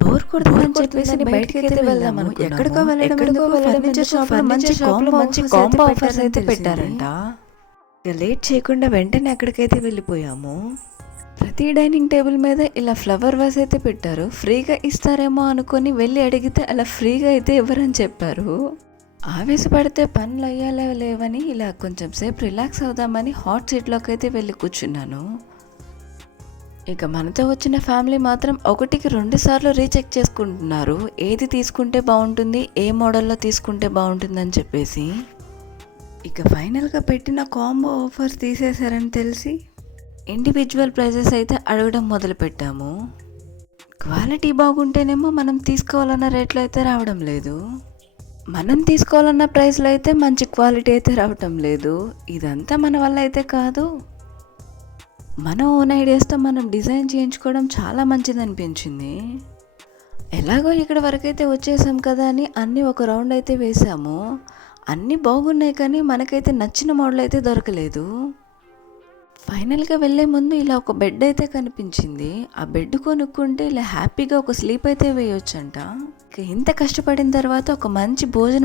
Bore కొడుతుందని చెప్పేసి బయటికైతే వెళ్దాం అనుకున్నాము. ఎక్కడికో వెళ్ళడం ఫర్నిచర్ షాప్లో మంచి కాంబో ఆఫర్స్ అయితే పెట్టారంట. ఇక లేట్ చేయకుండా వెంటనే అక్కడికైతే వెళ్ళిపోయాము. ప్రతి డైనింగ్ టేబుల్ మీద ఇలా ఫ్లవర్ వాస్ అయితే పెట్టారు. ఫ్రీగా ఇస్తారేమో అనుకొని వెళ్ళి అడిగితే అలా ఫ్రీగా అయితే ఇవ్వరని చెప్పారు. ఆవేశపడితే పనులు అయ్యాలే లేవని ఇలా కొంచెం సేపు రిలాక్స్ అవుదామని హాట్ సీట్లోకి అయితే వెళ్ళి కూర్చున్నాను. ఇక మనతో వచ్చిన ఫ్యామిలీ మాత్రం 1కి 2 సార్లు రీచెక్ చేసుకుంటున్నారు, ఏది తీసుకుంటే బాగుంటుంది, ఏ మోడల్లో తీసుకుంటే బాగుంటుంది అని చెప్పేసి. ఇక ఫైనల్గా పెట్టిన కాంబో ఆఫర్స్ తీసేశారని తెలిసి ఇండివిజువల్ ప్రైజెస్ అయితే అడగడం మొదలుపెట్టాము. క్వాలిటీ బాగుంటేనేమో మనం తీసుకోవాలన్న రేట్లు అయితే రావడం లేదు, మనం తీసుకోవాలన్న ప్రైస్లో అయితే మంచి క్వాలిటీ అయితే రావటం లేదు. ఇదంతా మన వల్ల అయితే కాదు, మన ఓన్ ఐడియాస్తో మనం డిజైన్ చేయించుకోవడం చాలా మంచిది అనిపించింది. ఎలాగో ఇక్కడ వరకైతే వచ్చేసాం కదా అని అన్నీ ఒక రౌండ్ అయితే వేసాము. అన్నీ బాగున్నాయి కానీ మనకైతే నచ్చిన మోడల్ అయితే దొరకలేదు. ఫైనల్గా వెళ్ళే ముందు ఇలా ఒక బెడ్ అయితే కనిపించింది. ఆ బెడ్ కొనుక్కుంటే ఇలా హ్యాపీగా ఒక స్లీప్ అయితే వేయొచ్చంట. ఇంత కష్టపడిన తర్వాత ఒక మంచి భోజనం